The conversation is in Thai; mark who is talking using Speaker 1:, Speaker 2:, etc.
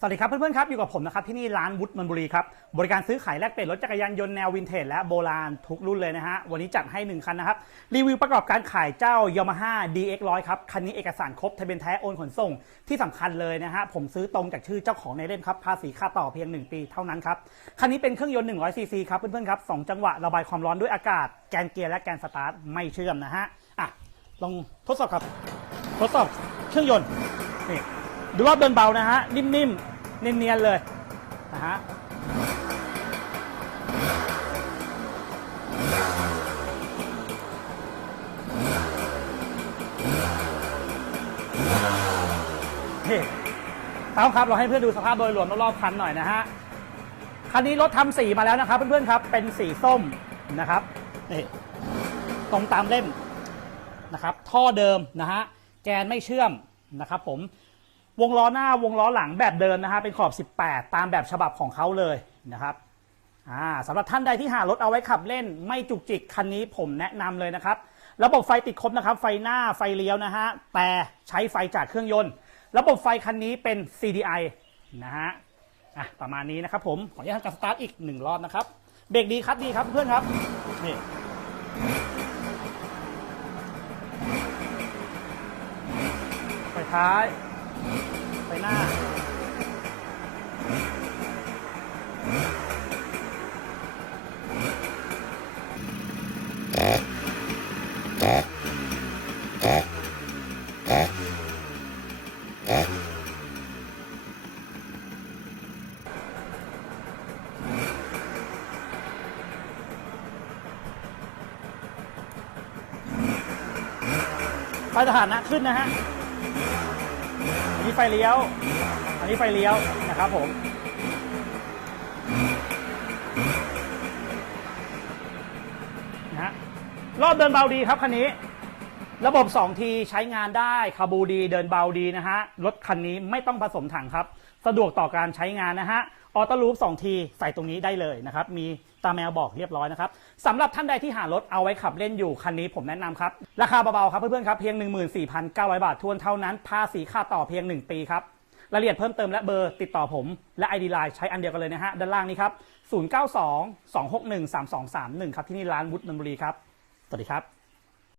Speaker 1: สวัสดีครับเพื่อนๆครับอยู่กับผมนะครับที่นี่ร้านวุฒิมนบุรีครับบริการซื้อขายแลกเปลี่ยนรถจักรยานยนต์แนววินเทจและโบราณทุกรุ่นเลยนะฮะวันนี้จัดให้ 1 คันนะครับรีวิวประกอบการขายเจ้า Yamaha DX 100 ครับคันนี้เอกสารครบทะเบียนแท้โอนขนส่งที่สำคัญเลยนะฮะผมซื้อตรงจากชื่อเจ้าของในเล่มครับภาษีค่าต่อเพียง 1 ปีเท่านั้นครับคันนี้เป็นเครื่องยนต์100ซีซีครับเพื่อนๆครับสองจังหวะระบายความร้อนด้วยอากาศแกนเกียร์และแกนสตาร์ทไม่เชื่อมนะฮะอะลองทดสอบครับ ทดสอบเครื่องยนต์นี่ ดูรอบเดินเบานะฮะ นิ่มๆ เนียนๆ เลยนะฮะเฮ้ตาครับ เราให้เพื่อนดูสภาพโดยรวมรอบๆคันหน่อยนะฮะ คันนี้รถทำสีมาแล้วนะครับ เพื่อนๆ ครับ เป็นสีส้มนะครับนี่ตรงตามเล่มนะครับ ท่อเดิมนะฮะ แกนไม่เชื่อมนะครับผม วงล้อหน้าวงล้อหลังแบบเดิมนะฮะเป็นขอบ 18 ตามแบบฉบับของเขาเลยนะครับอ่าสำหรับท่านใดที่หารถเอาไว้ขับเล่น ไม่จุกจิกคันนี้ผมแนะนำเลยนะครับ ระบบไฟติดครบนะครับ ไฟหน้าไฟเลี้ยวนะฮะแต่ใช้ไฟจากเครื่องยนต์ ระบบไฟคันนี้เป็น CDI นะฮะอะประมาณนี้นะครับผมขออนุญาตการสตาร์ทอีกหนึ่งรอบนะครับเบรกดีครับดีครับเพื่อนครับนี่ไฟท้าย ไฟหน้าไฟสถานะขึ้นนะฮะ ไฟเลี้ยว อันนี้ไฟเลี้ยวนะครับผม นะฮะ รอบเดินเบาดีครับคันนี้ ระบบ 2 ทีใช้งานได้คาบูดีเดินเบาดีนะฮะ รถคันนี้ไม่ต้องผสมถังครับ สะดวกต่อการใช้งานนะฮะ ออโต้ลูป2ทีใส่ตรงนี้ได้เลยนะครับ มีตาแมวบอกเรียบร้อยนะครับสำหรับท่านใดที่หารถเอาไว้ขับเล่นอยู่ คันนี้ผมแนะนำครับ ราคาเบาๆครับเพื่อนๆครับเพียง 14,900 บาททวนเท่านั้น ภาษีค่าต่อเพียง 1 ปีครับรายละเอียดเพิ่มเติมและเบอร์ติดต่อผม และ ID Line ใช้อันเดียวกันเลยนะฮะ ด้านล่างนี้ครับ 092 261 3231 ครับ ที่นี่ร้านวุฒินนบุรีครับ สวัสดีครับ